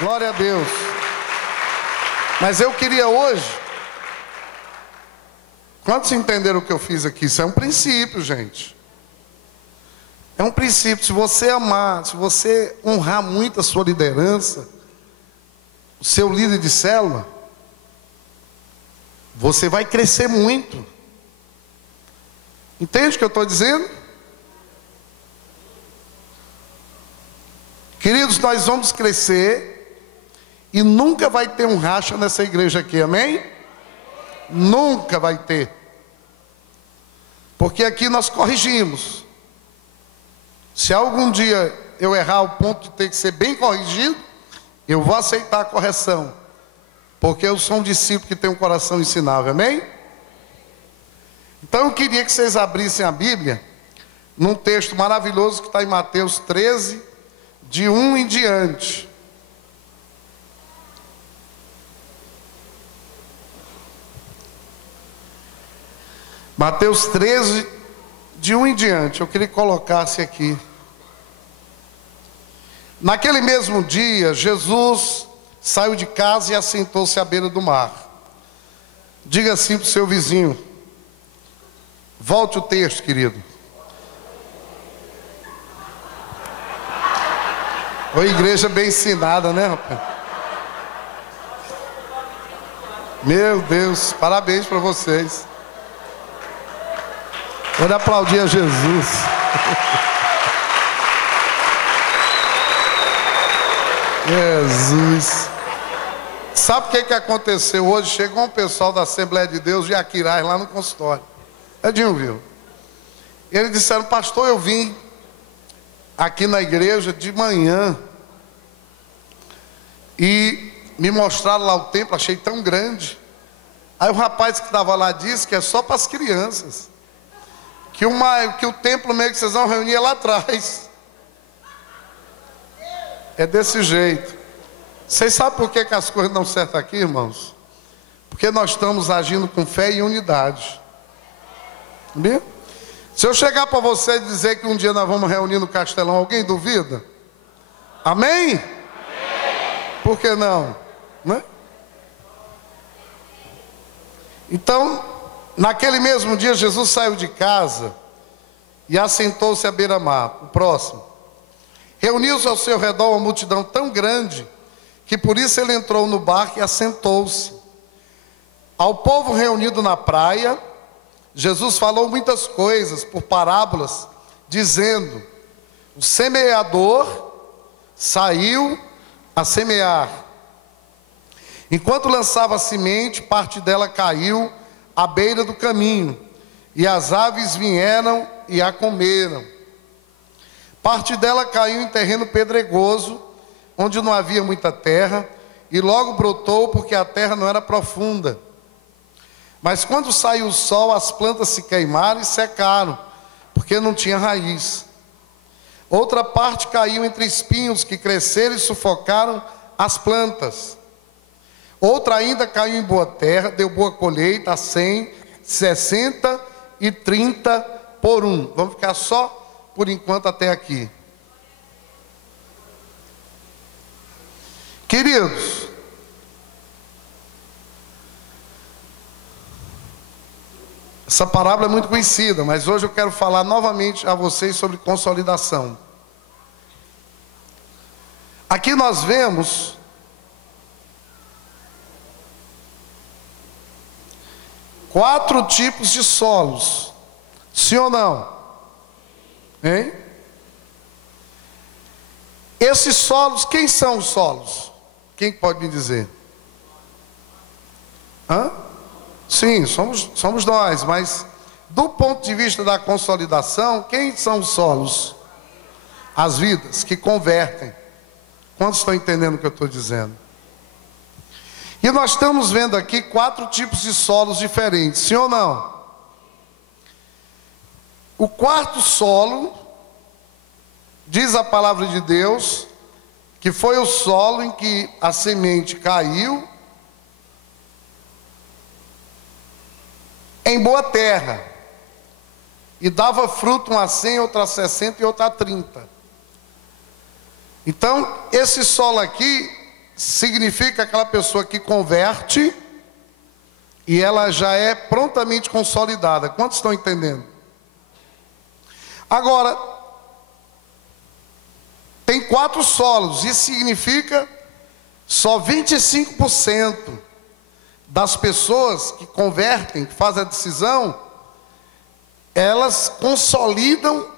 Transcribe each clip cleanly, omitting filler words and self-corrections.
Glória a Deus. Mas eu queria hoje... Quantos entenderam o que eu fiz aqui? Isso é um princípio, gente. É um princípio. Se você amar, se você honrar muito a sua liderança, o seu líder de célula, você vai crescer muito. Entende o que eu estou dizendo? Queridos, nós vamos crescer e nunca vai ter um racha nessa igreja aqui, amém? Nunca vai ter. Porque aqui nós corrigimos. Se algum dia eu errar ao ponto de ter que ser bem corrigido, eu vou aceitar a correção. Porque eu sou um discípulo que tem um coração ensinável, amém? Então eu queria que vocês abrissem a Bíblia num texto maravilhoso que está em Mateus 13, de 1 em diante. Mateus 13, de 1 em diante. Eu queria que colocasse aqui. Naquele mesmo dia, Jesus saiu de casa e assentou-se à beira do mar. Diga assim para o seu vizinho. Volte o texto, querido. Ô, igreja bem ensinada, né, rapaz? Meu Deus, parabéns para vocês. Pode aplaudir a Jesus. Jesus. Sabe o que aconteceu hoje? Chegou um pessoal da Assembleia de Deus de Aquiraz lá no consultório. Edinho viu. Eles disseram, pastor, eu vim aqui na igreja de manhã e me mostraram lá o templo, achei tão grande. Aí o rapaz que estava lá disse que é só para as crianças. Que o templo meio que vocês vão reunir é lá atrás. É desse jeito. Vocês sabem por que as coisas não certas aqui, irmãos? Porque nós estamos agindo com fé e unidade. Entendeu? Se eu chegar para você e dizer que um dia nós vamos reunir no Castelão, alguém duvida? Amém? Amém. Por que não? Né? Então, naquele mesmo dia, Jesus saiu de casa e assentou-se à beira-mar. O próximo. Reuniu-se ao seu redor uma multidão tão grande que por isso ele entrou no barco e assentou-se. Ao povo reunido na praia, Jesus falou muitas coisas por parábolas, dizendo: o semeador saiu a semear. Enquanto lançava a semente, parte dela caiu à beira do caminho, e as aves vieram e a comeram. Parte dela caiu em terreno pedregoso, onde não havia muita terra, e logo brotou porque a terra não era profunda. Mas quando saiu o sol, as plantas se queimaram e secaram, porque não tinha raiz. Outra parte caiu entre espinhos que cresceram e sufocaram as plantas. Outra ainda caiu em boa terra, deu boa colheita, a 100, 60 e 30 por um. Vamos ficar só por enquanto até aqui. Queridos, essa parábola é muito conhecida, mas hoje eu quero falar novamente a vocês sobre consolidação. Aqui nós vemos quatro tipos de solos. Sim ou não? Hein? Esses solos, quem são os solos? Quem pode me dizer? Hã? Sim, somos nós, mas do ponto de vista da consolidação, quem são os solos? As vidas que convertem. Quantos estão entendendo o que eu estou dizendo? E nós estamos vendo aqui quatro tipos de solos diferentes, sim ou não? O quarto solo, diz a palavra de Deus, que foi o solo em que a semente caiu em boa terra, e dava fruto uma a 100, outra a 60 e outra a 30. Então, esse solo aqui significa aquela pessoa que converte e ela já é prontamente consolidada. Quantos estão entendendo? Agora, tem 4 solos, isso significa só 25% das pessoas que convertem, que fazem a decisão, elas consolidam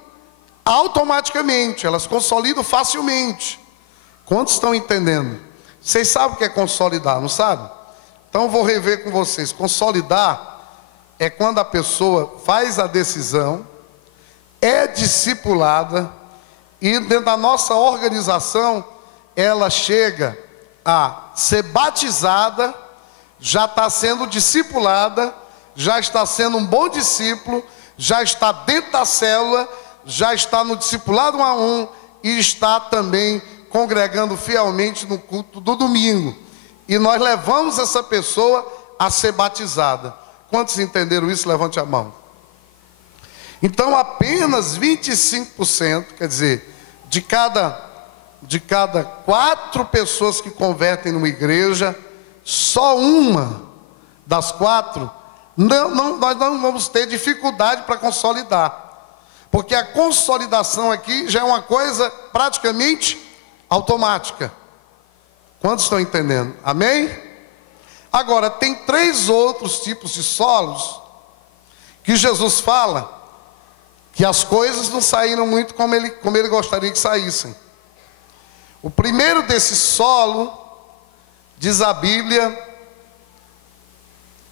automaticamente, elas consolidam facilmente. Quantos estão entendendo? Vocês sabem o que é consolidar, não sabem? Então eu vou rever com vocês. Consolidar é quando a pessoa faz a decisão, é discipulada, e dentro da nossa organização, ela chega a ser batizada, já está sendo discipulada, já está sendo um bom discípulo, já está dentro da célula, já está no discipulado 1 a 1 e está também congregando fielmente no culto do domingo. E nós levamos essa pessoa a ser batizada. Quantos entenderam isso? Levante a mão. Então apenas 25%, quer dizer, de cada 4 pessoas que convertem numa igreja, só uma das 4, nós não vamos ter dificuldade para consolidar. Porque a consolidação aqui já é uma coisa praticamente automática. Quantos estão entendendo? Amém? Agora, tem 3 outros tipos de solos que Jesus fala que as coisas não saíram muito como ele gostaria que saíssem. O primeiro desse solo, diz a Bíblia,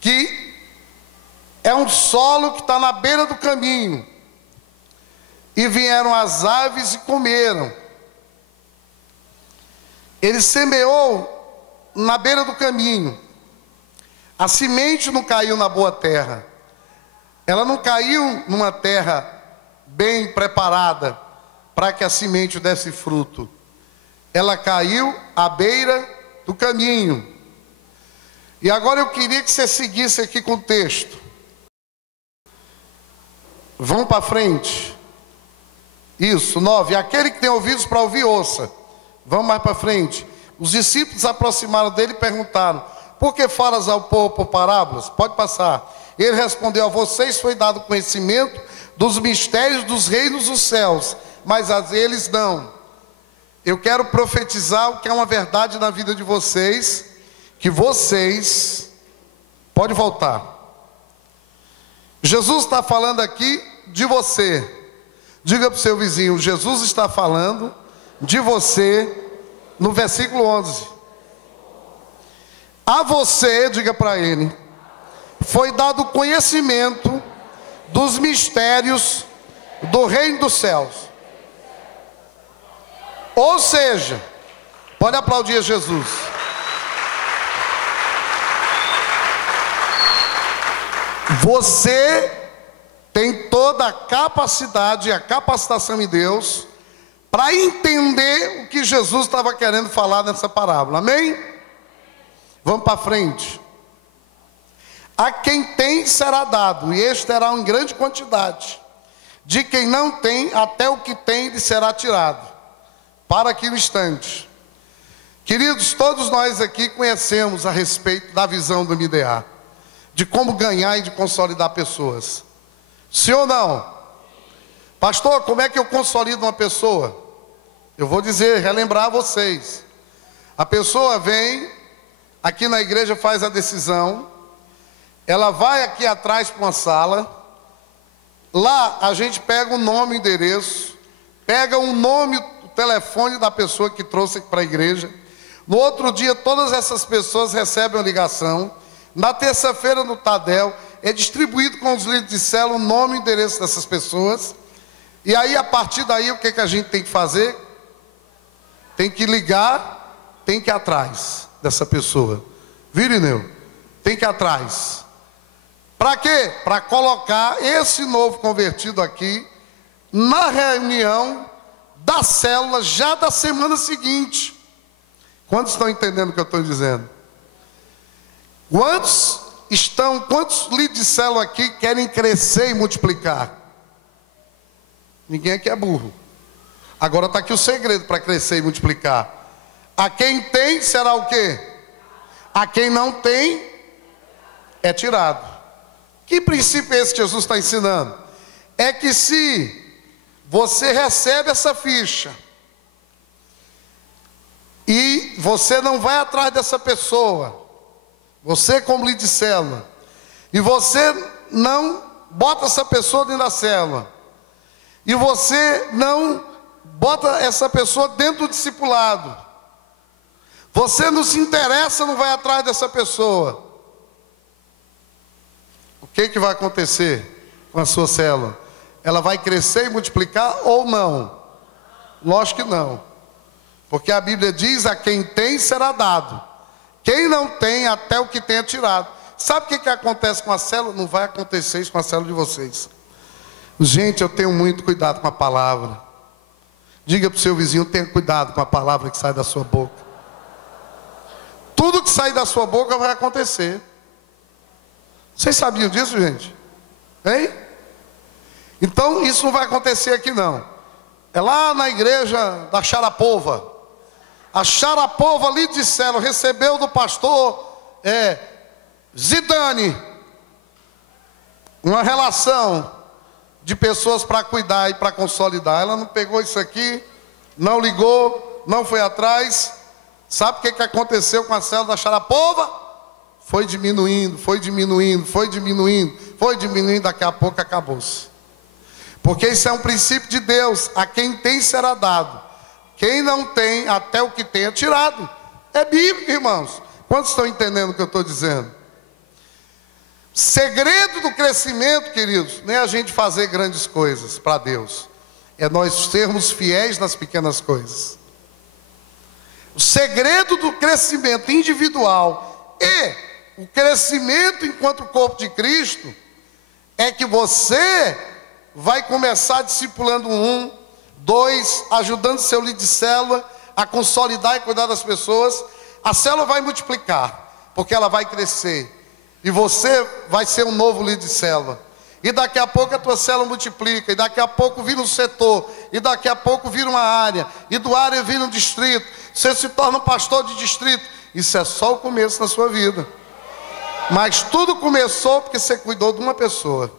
que é um solo que está na beira do caminho. E vieram as aves e comeram. Ele semeou na beira do caminho. A semente não caiu na boa terra. Ela não caiu numa terra bem preparada para que a semente desse fruto. Ela caiu à beira do caminho. E agora eu queria que você seguisse aqui com o texto. Vamos para frente. Isso, 9. Aquele que tem ouvidos para ouvir, ouça. Vamos mais para frente. Os discípulos se aproximaram dele e perguntaram: por que falas ao povo por parábolas? Pode passar. Ele respondeu: a vocês foi dado conhecimento dos mistérios dos reinos dos céus, mas a eles não. Eu quero profetizar o que é uma verdade na vida de vocês, que vocês, pode voltar. Jesus está falando aqui de você. Diga para o seu vizinho: Jesus está falando de você, no versículo 11. A você, diga para ele, foi dado conhecimento dos mistérios do reino dos céus. Ou seja, pode aplaudir a Jesus. Você tem toda a capacidade e a capacitação em Deus para entender o que Jesus estava querendo falar nessa parábola. Amém? Vamos para frente. A quem tem será dado, e este terá em grande quantidade. De quem não tem, até o que tem lhe será tirado. Para aqui um instante. Queridos, todos nós aqui conhecemos a respeito da visão do MDA, de como ganhar e de consolidar pessoas. Sim ou não? Pastor, como é que eu consolido uma pessoa? Eu vou dizer, relembrar a vocês. A pessoa vem aqui na igreja, faz a decisão, ela vai aqui atrás para uma sala, lá a gente pega o nome e o endereço, pega o nome, o telefone da pessoa que trouxe aqui para a igreja. No outro dia, todas essas pessoas recebem uma ligação. Na terça-feira, no Tadel, é distribuído com os líderes de célula o nome e o endereço dessas pessoas. E aí, a partir daí, o que a gente tem que fazer? Tem que ligar, tem que ir atrás dessa pessoa. Viu, Irineu? Tem que ir atrás. Para quê? Para colocar esse novo convertido aqui na reunião da célula já da semana seguinte. Quantos estão entendendo o que eu estou dizendo? Quantos líderes de célula aqui querem crescer e multiplicar? Ninguém aqui é burro. Agora está aqui o segredo para crescer e multiplicar. A quem tem será o quê? A quem não tem é tirado. Que princípio é esse que Jesus está ensinando? É que se você recebe essa ficha e você não vai atrás dessa pessoa, você como líder de célula, e você não bota essa pessoa dentro da célula, e você não bota essa pessoa dentro do discipulado, você não se interessa, não vai atrás dessa pessoa, o que vai acontecer com a sua célula? Ela vai crescer e multiplicar ou não? Lógico que não. Porque a Bíblia diz: a quem tem será dado, quem não tem, até o que tem é tirado. Sabe o que acontece com a célula? Não vai acontecer isso com a célula de vocês. Gente, eu tenho muito cuidado com a palavra. Diga para o seu vizinho: tenha cuidado com a palavra que sai da sua boca. Tudo que sai da sua boca vai acontecer. Vocês sabiam disso, gente? Hein? Então isso não vai acontecer aqui não. É lá na igreja da Charapova. A Charapova ali de célula recebeu do pastor Zidane uma relação de pessoas para cuidar e para consolidar. Ela não pegou isso aqui, não ligou, não foi atrás. Sabe o que aconteceu com a célula da Charapova? Foi diminuindo, foi diminuindo, foi diminuindo, foi diminuindo, daqui a pouco acabou-se. Porque isso é um princípio de Deus: a quem tem será dado, quem não tem, até o que tem é tirado. É bíblico, irmãos. Quantos estão entendendo o que eu estou dizendo? Segredo do crescimento, queridos, não é a gente fazer grandes coisas para Deus, é nós sermos fiéis nas pequenas coisas. O segredo do crescimento individual e o crescimento enquanto corpo de Cristo é que você vai começar discipulando 1, 2, ajudando seu líder de célula a consolidar e cuidar das pessoas. A célula vai multiplicar, porque ela vai crescer, e você vai ser um novo líder de célula, e daqui a pouco a tua célula multiplica, e daqui a pouco vira um setor, e daqui a pouco vira uma área, e do área vira um distrito, você se torna um pastor de distrito. Isso é só o começo da sua vida, mas tudo começou porque você cuidou de uma pessoa.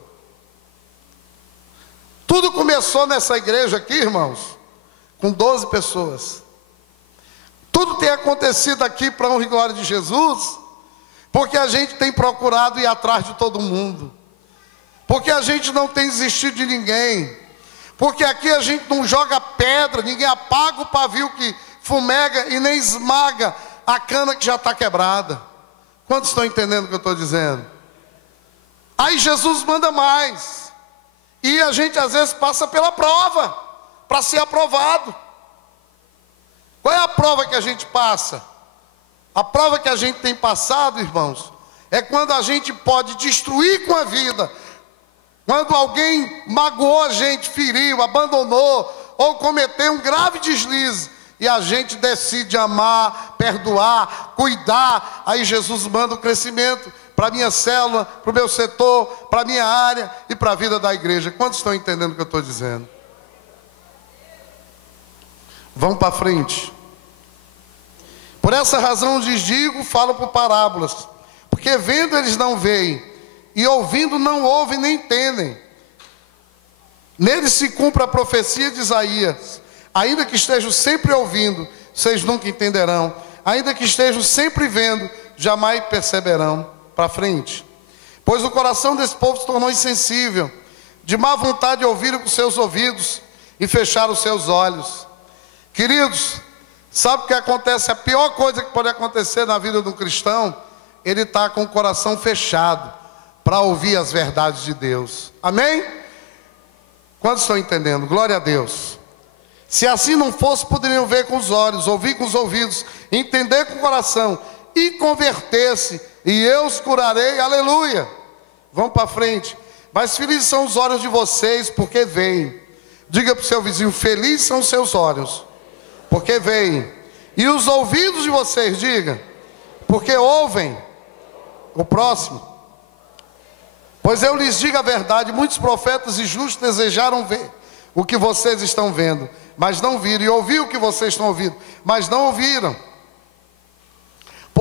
Tudo começou nessa igreja aqui, irmãos, com 12 pessoas. Tudo tem acontecido aqui para a honra e glória de Jesus, porque a gente tem procurado ir atrás de todo mundo, porque a gente não tem desistido de ninguém, porque aqui a gente não joga pedra, ninguém apaga o pavio que fumega e nem esmaga a cana que já está quebrada. Quantos estão entendendo o que eu estou dizendo? Aí Jesus manda mais. E a gente às vezes passa pela prova, para ser aprovado. Qual é a prova que a gente passa? A prova que a gente tem passado, irmãos, é quando a gente pode destruir com a vida. Quando alguém magoou a gente, feriu, abandonou, ou cometeu um grave deslize, e a gente decide amar, perdoar, cuidar. Aí Jesus manda o crescimento para a minha célula, para o meu setor, para a minha área e para a vida da igreja. Quantos estão entendendo o que eu estou dizendo? Vamos para frente. Por essa razão lhes digo, falo por parábolas, porque vendo eles não veem, e ouvindo não ouvem nem entendem. Neles se cumpre a profecia de Isaías: ainda que estejam sempre ouvindo, vocês nunca entenderão. Ainda que estejam sempre vendo, jamais perceberão. Para frente. Pois o coração desse povo se tornou insensível, de má vontade ouviram com seus ouvidos e fecharam os seus olhos. Queridos, sabe o que acontece? A pior coisa que pode acontecer na vida de um cristão, ele está com o coração fechado para ouvir as verdades de Deus. Amém? Quantos estão entendendo? Glória a Deus. Se assim não fosse, poderiam ver com os olhos, ouvir com os ouvidos, entender com o coração e converter-se, e eu os curarei. Aleluia. Vamos para frente. Mas felizes são os olhos de vocês, porque veem. Diga para o seu vizinho: felizes são os seus olhos, porque veem. E os ouvidos de vocês, diga, porque ouvem. O próximo. Pois eu lhes digo a verdade, muitos profetas e justos desejaram ver o que vocês estão vendo, mas não viram, e ouvir o que vocês estão ouvindo, mas não ouviram.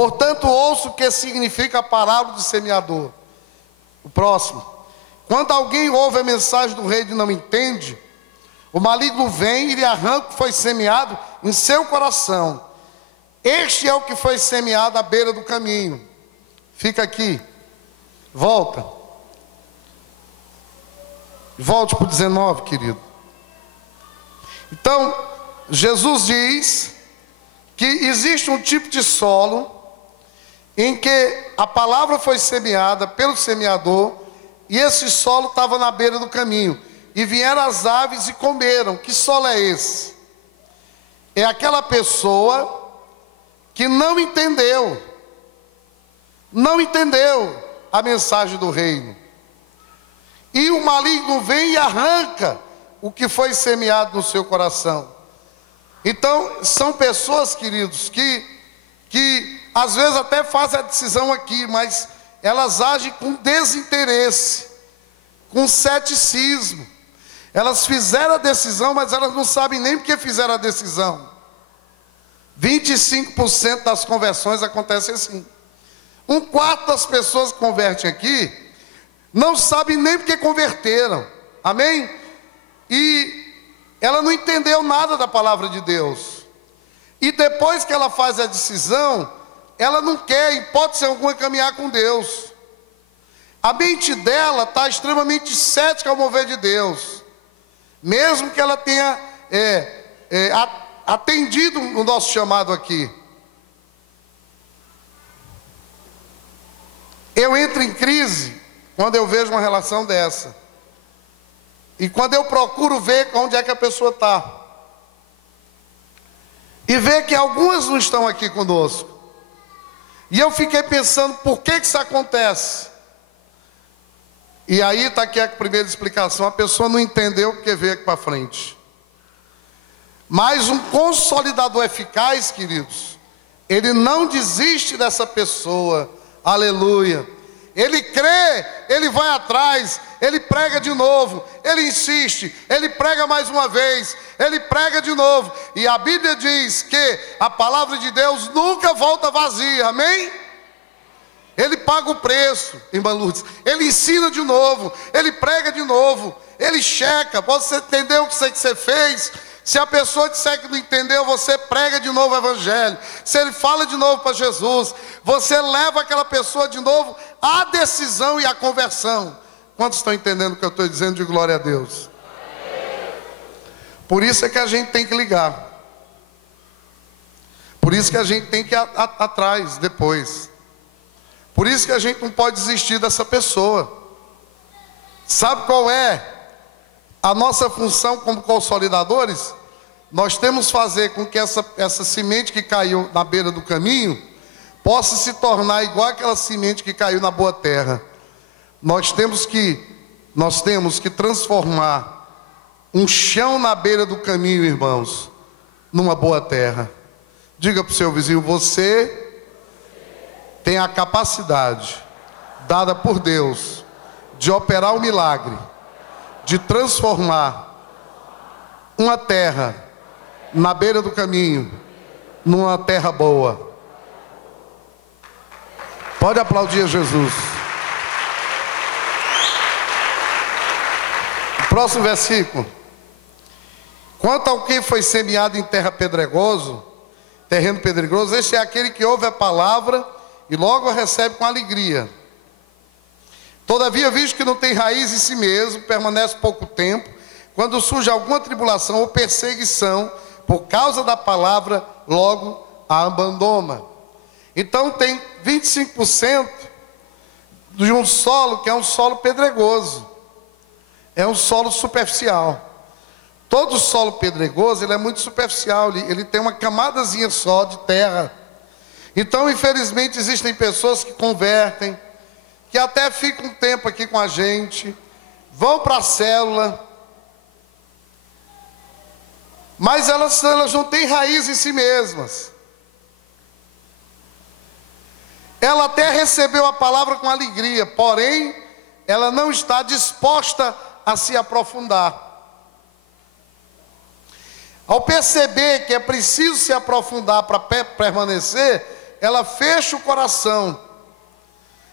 Portanto, ouço o que significa a parábola do semeador. O próximo. Quando alguém ouve a mensagem do reino e não entende, o maligno vem e lhe arranca o que foi semeado em seu coração. Este é o que foi semeado à beira do caminho. Fica aqui. Volta. Volte para o 19, querido. Então, Jesus diz que existe um tipo de solo em que a palavra foi semeada pelo semeador, e esse solo estava na beira do caminho, e vieram as aves e comeram. Que solo é esse? É aquela pessoa que não entendeu a mensagem do reino, e o maligno vem e arranca o que foi semeado no seu coração. Então, são pessoas, queridos, que às vezes até fazem a decisão aqui, mas elas agem com desinteresse, com ceticismo. Elas fizeram a decisão, mas elas não sabem nem porque fizeram a decisão. 25% das conversões acontecem assim. 1/4 das pessoas que convertem aqui não sabem nem porque converteram. Amém? E ela não entendeu nada da palavra de Deus. E depois que ela faz a decisão, ela não quer, em hipótese alguma, caminhar com Deus. A mente dela está extremamente cética ao mover de Deus. Mesmo que ela tenha atendido o nosso chamado aqui. Eu entro em crise quando eu vejo uma relação dessa. E quando eu procuro ver onde é que a pessoa está. E ver que algumas não estão aqui conosco. E eu fiquei pensando, por que isso acontece? E aí está aqui a primeira explicação. A pessoa não entendeu porque veio aqui para frente. Mas um consolidador eficaz, queridos, ele não desiste dessa pessoa. Aleluia. Ele crê, ele vai atrás, ele prega de novo, ele insiste, ele prega mais uma vez, ele prega de novo. E a Bíblia diz que a palavra de Deus nunca volta vazia, amém? Ele paga o preço, irmã Lourdes, ele ensina de novo, ele prega de novo, ele checa. Você entendeu o que você fez? Se a pessoa disser que não entendeu, você prega de novo o evangelho. Se ele fala de novo para Jesus, você leva aquela pessoa de novo à decisão e à conversão. Quantos estão entendendo o que eu estou dizendo? De glória a Deus. Por isso é que a gente tem que ligar. Por isso que a gente tem que ir atrás depois. Por isso que a gente não pode desistir dessa pessoa. Sabe qual é a nossa função como consolidadores? Nós temos que fazer com que essa semente que caiu na beira do caminho possa se tornar igual aquela semente que caiu na boa terra. Nós temos que transformar um chão na beira do caminho, irmãos, numa boa terra. Diga para o seu vizinho: você tem a capacidade dada por Deus de operar o milagre, de transformar uma terra na beira do caminho numa terra boa. Pode aplaudir a Jesus. Próximo versículo. Quanto ao que foi semeado em terreno pedregoso, este é aquele que ouve a palavra e logo a recebe com alegria. Todavia, visto que não tem raiz em si mesmo, permanece pouco tempo, quando surge alguma tribulação ou perseguição, por causa da palavra, logo a abandona. Então tem 25% de um solo que é um solo pedregoso. É um solo superficial. Todo solo pedregoso, ele é muito superficial, ele tem uma camadazinha só de terra. Então, infelizmente, existem pessoas que convertem, que até ficam um tempo aqui com a gente, vão para a célula, mas elas não têm raiz em si mesmas. Ela até recebeu a palavra com alegria, porém, ela não está disposta a se aprofundar. Ao perceber que é preciso se aprofundar para permanecer, ela fecha o coração.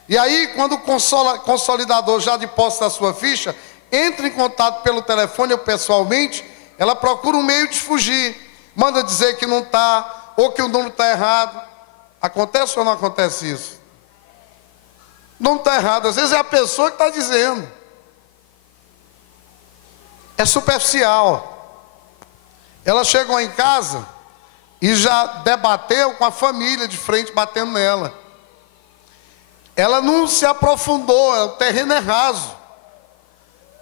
E aí, quando o consolidador, já de posse da sua ficha, entra em contato pelo telefone ou pessoalmente, ela procura um meio de fugir. Manda dizer que não está, ou que o número está errado. Acontece ou não acontece isso? Não está errado, às vezes é a pessoa que está dizendo. É superficial. Ela chegou em casa e já debateu com a família de frente, batendo nela. Ela não se aprofundou, o terreno é raso.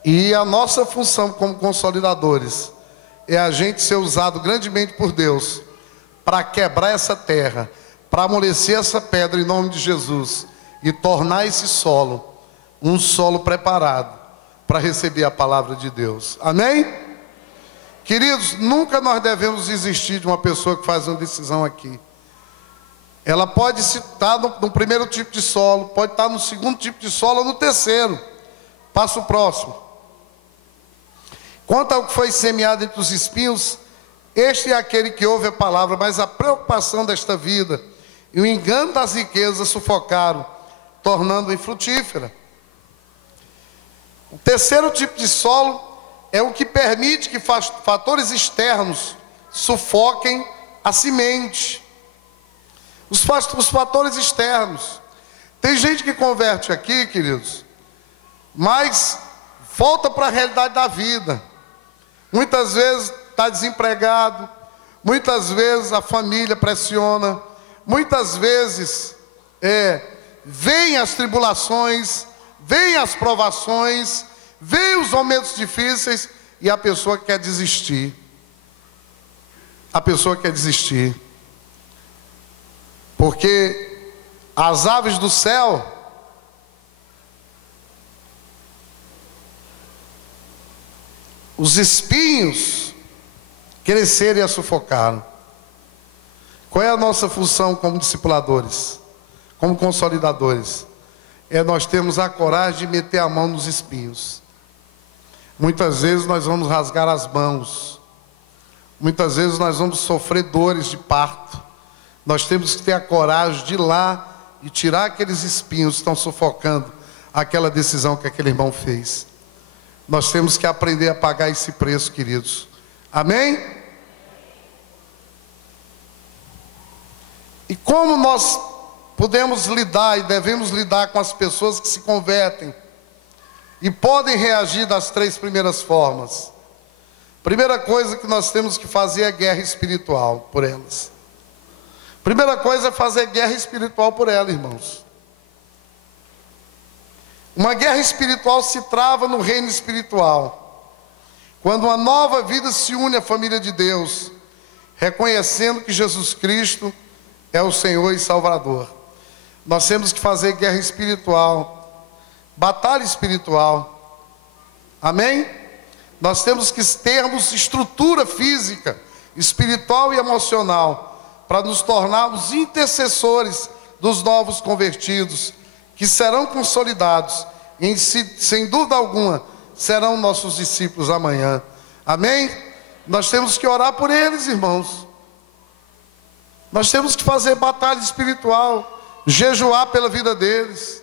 E a nossa função como consolidadores é a gente ser usado grandemente por Deus para quebrar essa terra, para amolecer essa pedra em nome de Jesus e tornar esse solo um solo preparado para receber a palavra de Deus. Amém? Queridos, nunca nós devemos desistir de uma pessoa que faz uma decisão aqui. Ela pode estar no primeiro tipo de solo, pode estar no segundo tipo de solo ou no terceiro. Passa o próximo. Quanto ao que foi semeado entre os espinhos, este é aquele que ouve a palavra, mas a preocupação desta vida e o engano das riquezas sufocaram, tornando-a infrutífera. O terceiro tipo de solo é o que permite que fatores externos sufoquem a semente. Os fatores externos. Tem gente que converte aqui, queridos, mas volta para a realidade da vida. Muitas vezes está desempregado, muitas vezes a família pressiona, muitas vezes vêm as tribulações, vêm as provações, vêm os momentos difíceis e a pessoa quer desistir. A pessoa quer desistir. Porque as aves do céu os espinhos cresceram e a sufocaram. Qual é a nossa função como discipuladores, como consolidadores? É nós termos a coragem de meter a mão nos espinhos. Muitas vezes nós vamos rasgar as mãos, muitas vezes nós vamos sofrer dores de parto. Nós temos que ter a coragem de ir lá e tirar aqueles espinhos que estão sufocando aquela decisão que aquele irmão fez. Nós temos que aprender a pagar esse preço, queridos. Amém? E como nós podemos lidar e devemos lidar com as pessoas que se convertem e podem reagir das três primeiras formas? Primeira coisa que nós temos que fazer é guerra espiritual por elas. Primeira coisa é fazer guerra espiritual por ela, irmãos. Uma guerra espiritual se trava no reino espiritual, quando uma nova vida se une à família de Deus, reconhecendo que Jesus Cristo é o Senhor e Salvador. Nós temos que fazer guerra espiritual, batalha espiritual. Amém? Nós temos que termos estrutura física, espiritual e emocional para nos tornarmos intercessores dos novos convertidos, que serão consolidados, e sem dúvida alguma, serão nossos discípulos amanhã. Amém? Nós temos que orar por eles, irmãos. Nós temos que fazer batalha espiritual, jejuar pela vida deles.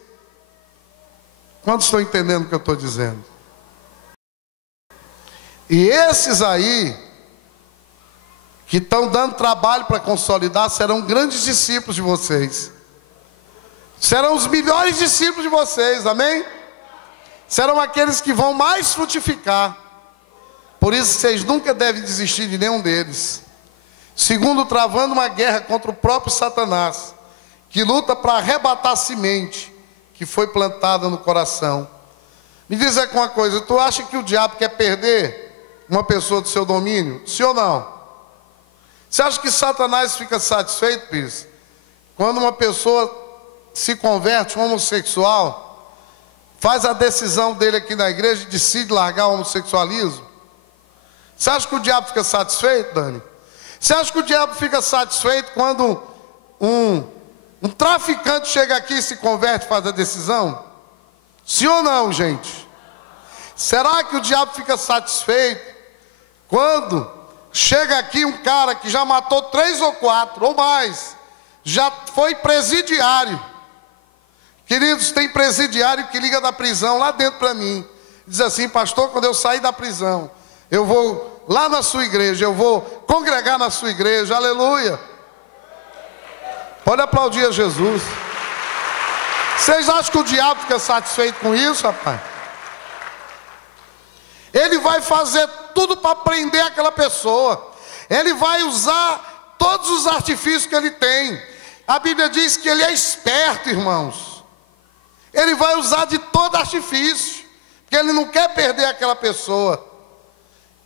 Quantos estão entendendo o que eu estou dizendo? E esses aí, que estão dando trabalho para consolidar, serão grandes discípulos de vocês. Serão os melhores discípulos de vocês, amém? Serão aqueles que vão mais frutificar. Por isso vocês nunca devem desistir de nenhum deles. Segundo, travando uma guerra contra o próprio Satanás, que luta para arrebatar a semente que foi plantada no coração. Me diz aqui uma coisa, tu acha que o diabo quer perder uma pessoa do seu domínio? Sim ou não? Você acha que Satanás fica satisfeito, Pires, quando uma pessoa se converte, um homossexual, faz a decisão dele aqui na igreja e decide largar o homossexualismo? Você acha que o diabo fica satisfeito, Dani? Você acha que o diabo fica satisfeito quando um traficante chega aqui e se converte e faz a decisão? Sim ou não, gente? Será que o diabo fica satisfeito quando chega aqui um cara que já matou 3 ou 4 ou mais, já foi presidiário. Queridos, tem presidiário que liga da prisão lá dentro para mim. Diz assim: pastor, quando eu sair da prisão, eu vou lá na sua igreja, eu vou congregar na sua igreja, aleluia. Pode aplaudir a Jesus. Vocês acham que o diabo fica satisfeito com isso, rapaz? Ele vai fazer tudo para prender aquela pessoa. Ele vai usar todos os artifícios que ele tem. A Bíblia diz que ele é esperto, irmãos. Ele vai usar de todo artifício, porque ele não quer perder aquela pessoa.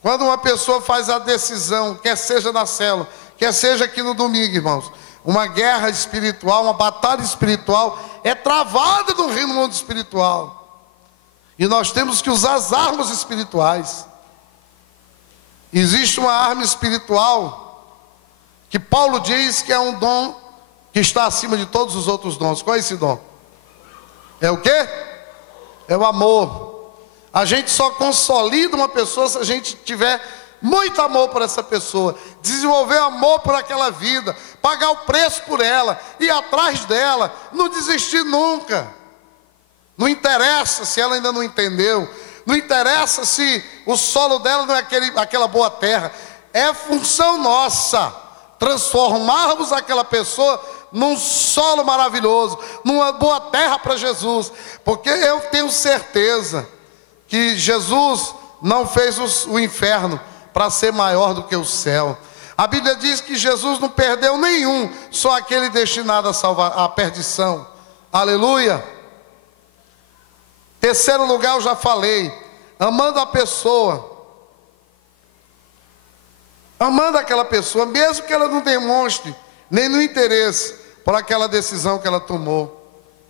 Quando uma pessoa faz a decisão, quer seja na célula, quer seja aqui no domingo, irmãos, uma guerra espiritual, uma batalha espiritual é travada no reino do mundo espiritual. E nós temos que usar as armas espirituais. Existe uma arma espiritual que Paulo diz que é um dom que está acima de todos os outros dons. Qual é esse dom? É o quê? É o amor. A gente só consolida uma pessoa se a gente tiver muito amor por essa pessoa, desenvolver amor por aquela vida, pagar o preço por ela, ir atrás dela, não desistir nunca. Não interessa se ela ainda não entendeu, não interessa se o solo dela não é aquela boa terra. É função nossa transformarmos aquela pessoa num solo maravilhoso, numa boa terra para Jesus, porque eu tenho certeza que Jesus não fez o inferno para ser maior do que o céu. A Bíblia diz que Jesus não perdeu nenhum, só aquele destinado à perdição. Aleluia. Terceiro lugar, eu já falei, amando a pessoa. Amando aquela pessoa, mesmo que ela não demonstre nenhum interesse por aquela decisão que ela tomou.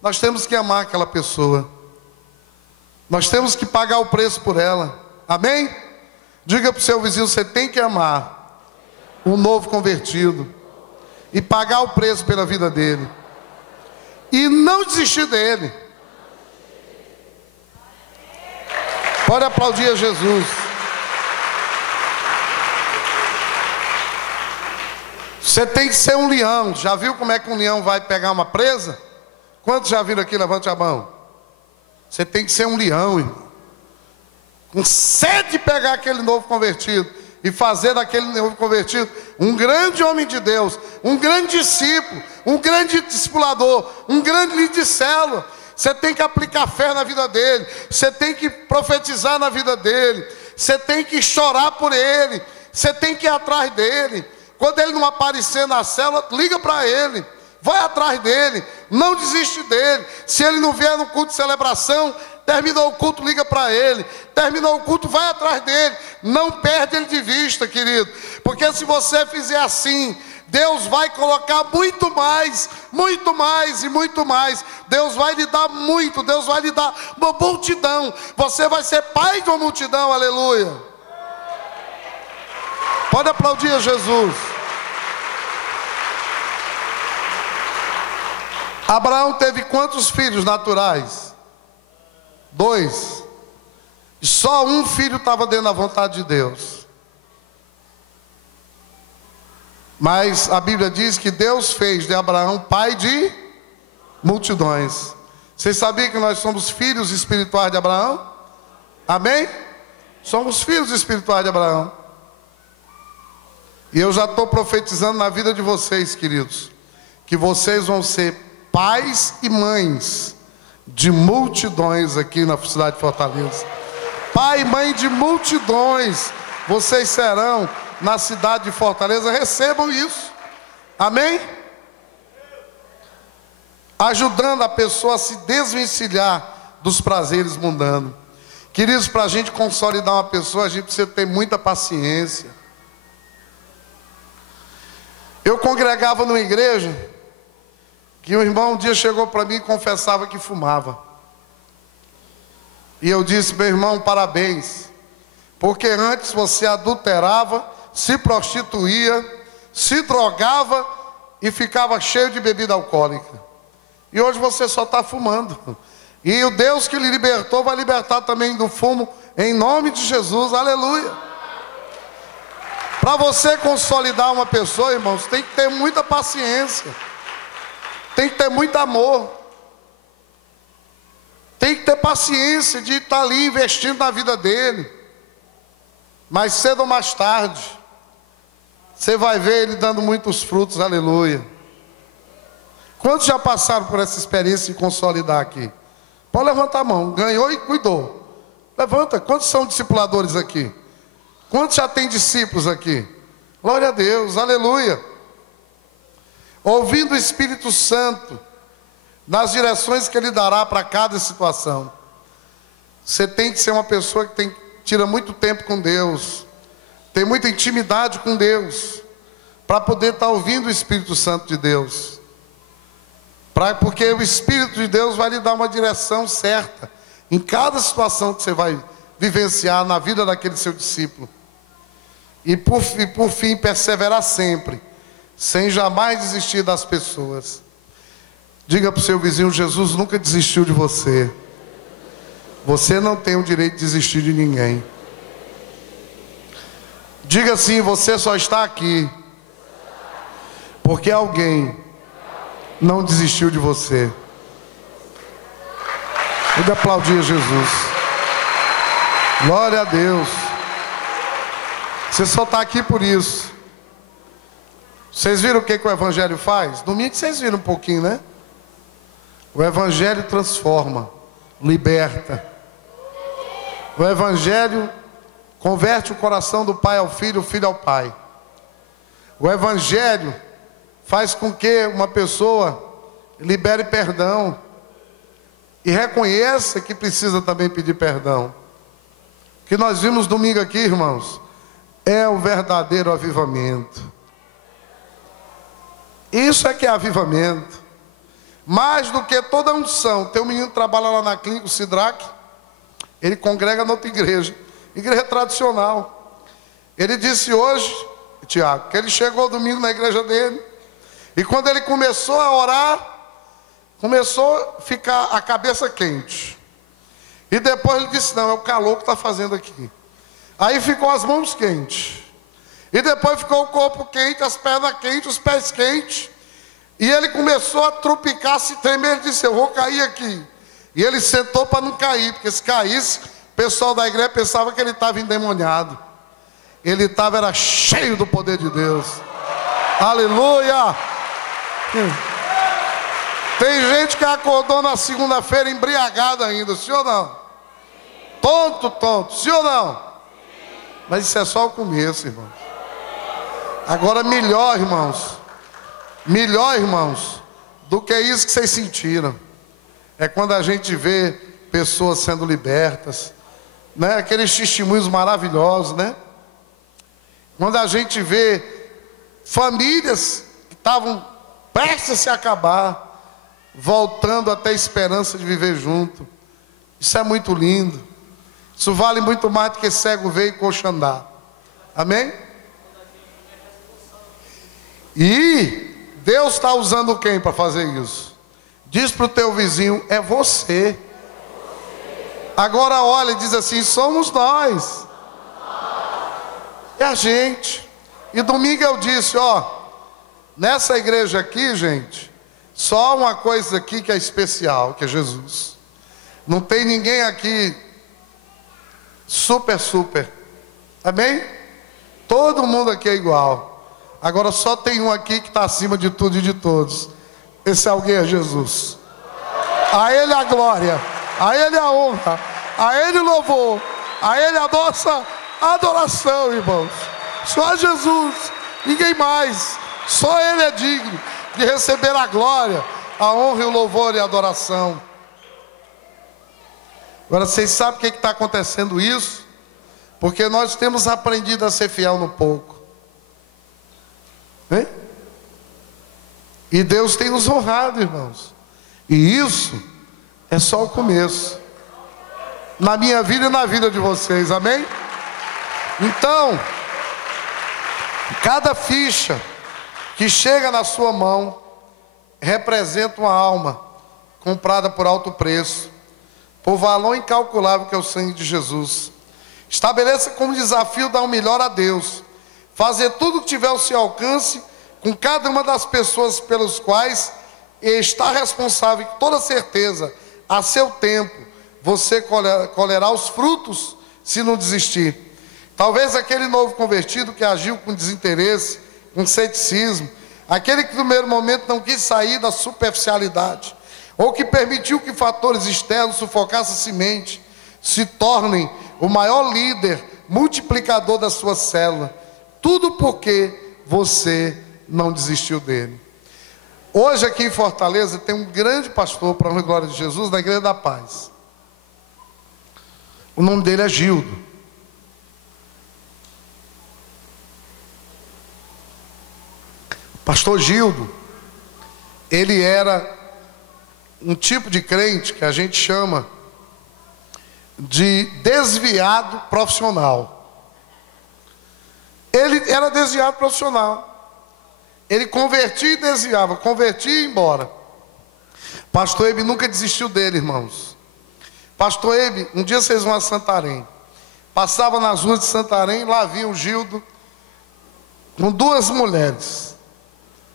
Nós temos que amar aquela pessoa. Nós temos que pagar o preço por ela. Amém? Diga para o seu vizinho: você tem que amar um novo convertido e pagar o preço pela vida dele. E não desistir dele. Pode aplaudir a Jesus. Você tem que ser um leão. Já viu como é que um leão vai pegar uma presa? Quantos já viram aqui? Levante a mão. Você tem que ser um leão, irmão, com sede de pegar aquele novo convertido e fazer daquele novo convertido um grande homem de Deus, um grande discípulo, um grande discipulador, um grande líder de célula. Você tem que aplicar fé na vida dele, você tem que profetizar na vida dele, você tem que chorar por ele, você tem que ir atrás dele. Quando ele não aparecer na célula, liga para ele, vai atrás dele, não desiste dele. Se ele não vier no culto de celebração, terminou o culto, liga para ele. Terminou o culto, vai atrás dele. Não perde ele de vista, querido. Porque se você fizer assim, Deus vai colocar muito mais e muito mais. Deus vai lhe dar muito, Deus vai lhe dar uma multidão. Você vai ser pai de uma multidão, aleluia. Pode aplaudir a Jesus. Abraão teve quantos filhos naturais? 2. E só um filho estava dentro da vontade de Deus. Mas a Bíblia diz que Deus fez de Abraão pai de multidões. Vocês sabiam que nós somos filhos espirituais de Abraão? Amém? Somos filhos espirituais de Abraão. E eu já estou profetizando na vida de vocês, queridos, que vocês vão ser pais e mães de multidões aqui na cidade de Fortaleza. Pai e mãe de multidões vocês serão na cidade de Fortaleza. Recebam isso. Amém? Ajudando a pessoa a se desvencilhar dos prazeres mundanos. Queridos, para a gente consolidar uma pessoa, a gente precisa ter muita paciência. Eu congregava numa igreja que um irmão um dia chegou para mim e confessava que fumava. E eu disse: meu irmão, parabéns, porque antes você adulterava, se prostituía, se drogava e ficava cheio de bebida alcoólica. E hoje você só está fumando. E o Deus que lhe libertou vai libertar também do fumo, em nome de Jesus, aleluia. Para você consolidar uma pessoa, irmãos, tem que ter muita paciência. tem que ter muito amor, tem que ter paciência de estar ali investindo na vida dele. Mais cedo ou mais tarde, você vai ver ele dando muitos frutos, aleluia. Quantos já passaram por essa experiência de consolidar aqui? Pode levantar a mão, ganhou e cuidou. Levanta, quantos são discipuladores aqui? Quantos já tem discípulos aqui? Glória a Deus, aleluia. Ouvindo o Espírito Santo, nas direções que Ele dará para cada situação. Você tem que ser uma pessoa que tira muito tempo com Deus, tem muita intimidade com Deus, para poder estar ouvindo o Espírito Santo de Deus. Porque o Espírito de Deus vai lhe dar uma direção certa em cada situação que você vai vivenciar na vida daquele seu discípulo. E por fim, perseverar sempre, sem jamais desistir das pessoas. Diga para o seu vizinho: Jesus nunca desistiu de você. Você não tem o direito de desistir de ninguém. Diga assim: você só está aqui porque alguém não desistiu de você. Pode aplaudir Jesus. Glória a Deus. Você só está aqui por isso. Vocês viram o que o Evangelho faz? Domingo vocês viram um pouquinho, né? O Evangelho transforma, liberta. O Evangelho converte o coração do pai ao filho, o filho ao pai. O Evangelho faz com que uma pessoa libere perdão e reconheça que precisa também pedir perdão. O que nós vimos domingo aqui, irmãos, é o verdadeiro avivamento. Isso é que é avivamento. Mais do que toda unção. Tem um menino que trabalha lá na clínica, o Sidraque. Ele congrega na outra igreja tradicional. Ele disse hoje, Tiago, que ele chegou domingo na igreja dele, e quando ele começou a orar, começou a ficar a cabeça quente. E depois ele disse: não, é o calor que está fazendo aqui. Aí ficou as mãos quentes. E depois ficou o corpo quente, as pernas quentes, os pés quentes. E ele começou a trupicar, se tremer. Ele disse: eu vou cair aqui. E ele sentou para não cair, porque se caísse, o pessoal da igreja pensava que ele estava endemoniado. Ele estava, era cheio do poder de Deus. Aleluia! Tem gente que acordou na segunda-feira embriagado ainda, sim ou não? Tonto, sim ou não? Mas isso é só o começo, irmãos. Agora melhor, irmãos, do que isso que vocês sentiram, é quando a gente vê pessoas sendo libertas, né? Aqueles testemunhos maravilhosos, né? Quando a gente vê famílias que estavam prestes a se acabar, voltando a ter esperança de viver junto. Isso é muito lindo. Isso vale muito mais do que cego ver e coxo andar. Amém? E Deus está usando quem para fazer isso? Diz para o teu vizinho: é você. Agora olha e diz assim: somos nós. É a gente. E domingo eu disse: nessa igreja aqui, gente, só uma coisa aqui que é especial, que é Jesus. Não tem ninguém aqui super. Amém? Todo mundo aqui é igual. Agora só tem um aqui que está acima de tudo e de todos. Esse alguém é Jesus. A Ele a glória, a Ele a honra, a Ele o louvor, a Ele a nossa adoração, irmãos. Só Jesus, ninguém mais. Só Ele é digno de receber a glória, a honra, o louvor e a adoração. Agora vocês sabem o que está acontecendo isso? Porque nós temos aprendido a ser fiel no pouco. Hein? E Deus tem nos honrado, irmãos. E isso é só o começo. Na minha vida e na vida de vocês, amém? Então, cada ficha que chega na sua mão representa uma alma comprada por alto preço, por valor incalculável que é o sangue de Jesus. Estabeleça como desafio dar o melhor a Deus, fazer tudo o que tiver ao seu alcance com cada uma das pessoas pelas quais e está responsável, com toda certeza, a seu tempo, você colherá os frutos se não desistir. Talvez aquele novo convertido que agiu com desinteresse, com ceticismo, aquele que no primeiro momento não quis sair da superficialidade, ou que permitiu que fatores externos sufocassem a semente, se tornem o maior líder, multiplicador da sua célula. Tudo porque você não desistiu dele. Hoje aqui em Fortaleza tem um grande pastor, para a glória de Jesus, da Igreja da Paz. O nome dele é Gildo. Pastor Gildo, ele era um tipo de crente que a gente chama de desviado profissional. Ele era desviado profissional. Ele convertia e desviava, convertia e ia embora. Pastor Ebe nunca desistiu dele, irmãos. Pastor Ebe, um dia vocês vão a Santarém. Passava nas ruas de Santarém, lá havia o Gildo com duas mulheres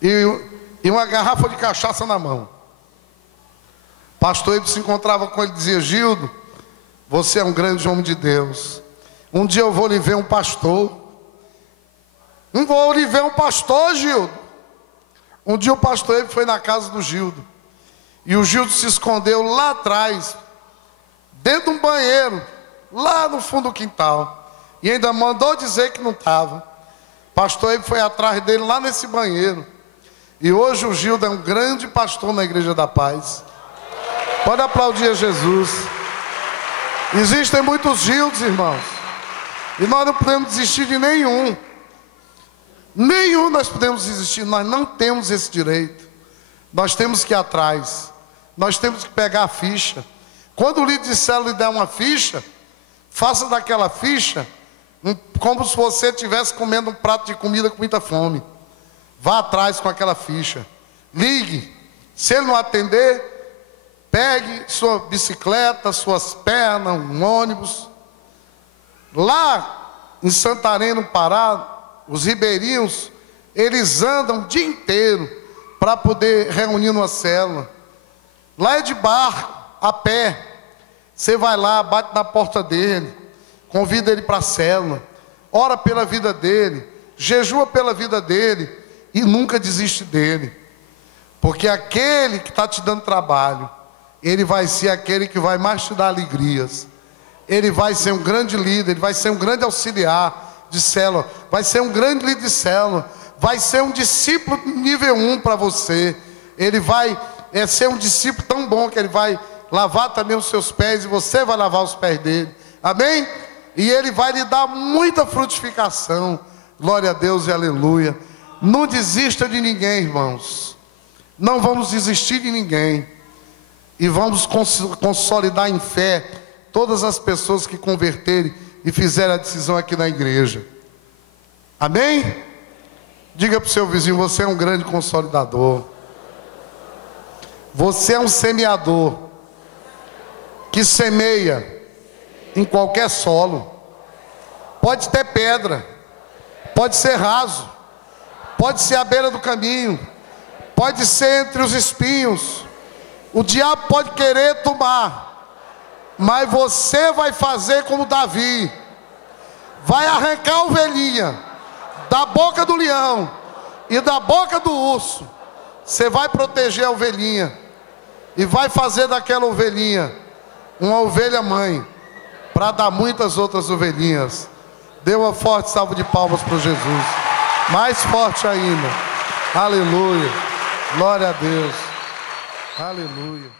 e uma garrafa de cachaça na mão. Pastor Ebe se encontrava com ele e dizia: Gildo, você é um grande homem de Deus. Um dia eu vou lhe ver um pastor. Não vou lhe ver um pastor, Gildo. Um dia o pastor Ebe foi na casa do Gildo. E o Gildo se escondeu lá atrás, dentro de um banheiro, lá no fundo do quintal. E ainda mandou dizer que não estava. Pastor Ebe foi atrás dele lá nesse banheiro. E hoje o Gildo é um grande pastor na Igreja da Paz. Pode aplaudir a Jesus. Existem muitos Gildos, irmãos. E nós não podemos desistir de nenhum. Nenhum nós podemos desistir. Nós não temos esse direito. Nós temos que ir atrás. Nós temos que pegar a ficha. Quando o líder de célula lhe der uma ficha, faça daquela ficha como se você estivesse comendo um prato de comida com muita fome. Vá atrás com aquela ficha. Ligue. Se ele não atender, pegue sua bicicleta, suas pernas, um ônibus. Lá em Santarém, no Pará, os ribeirinhos, eles andam o dia inteiro para poder reunir numa célula. Lá é de barco, a pé. Você vai lá, bate na porta dele, convida ele para a célula, ora pela vida dele, jejua pela vida dele e nunca desiste dele. Porque aquele que está te dando trabalho, ele vai ser aquele que vai mais te dar alegrias. Ele vai ser um grande líder, ele vai ser um grande auxiliar de célula, vai ser um grande líder de célula, vai ser um discípulo nível 1 para você. Ele vai ser um discípulo tão bom que ele vai lavar também os seus pés e você vai lavar os pés dele. Amém? E ele vai lhe dar muita frutificação. Glória a Deus e aleluia. Não desista de ninguém, irmãos. Não vamos desistir de ninguém. E vamos consolidar em fé todas as pessoas que converterem e fizerem a decisão aqui na igreja. Amém? Diga para o seu vizinho: você é um grande consolidador. Você é um semeador que semeia em qualquer solo. Pode ter pedra, pode ser raso, pode ser à beira do caminho, pode ser entre os espinhos. O diabo pode querer tomar, mas você vai fazer como Davi. Vai arrancar a ovelhinha da boca do leão e da boca do urso. Você vai proteger a ovelhinha e vai fazer daquela ovelhinha uma ovelha mãe, para dar muitas outras ovelhinhas. Dê uma forte salva de palmas para Jesus. Mais forte ainda. Aleluia. Glória a Deus. Aleluia.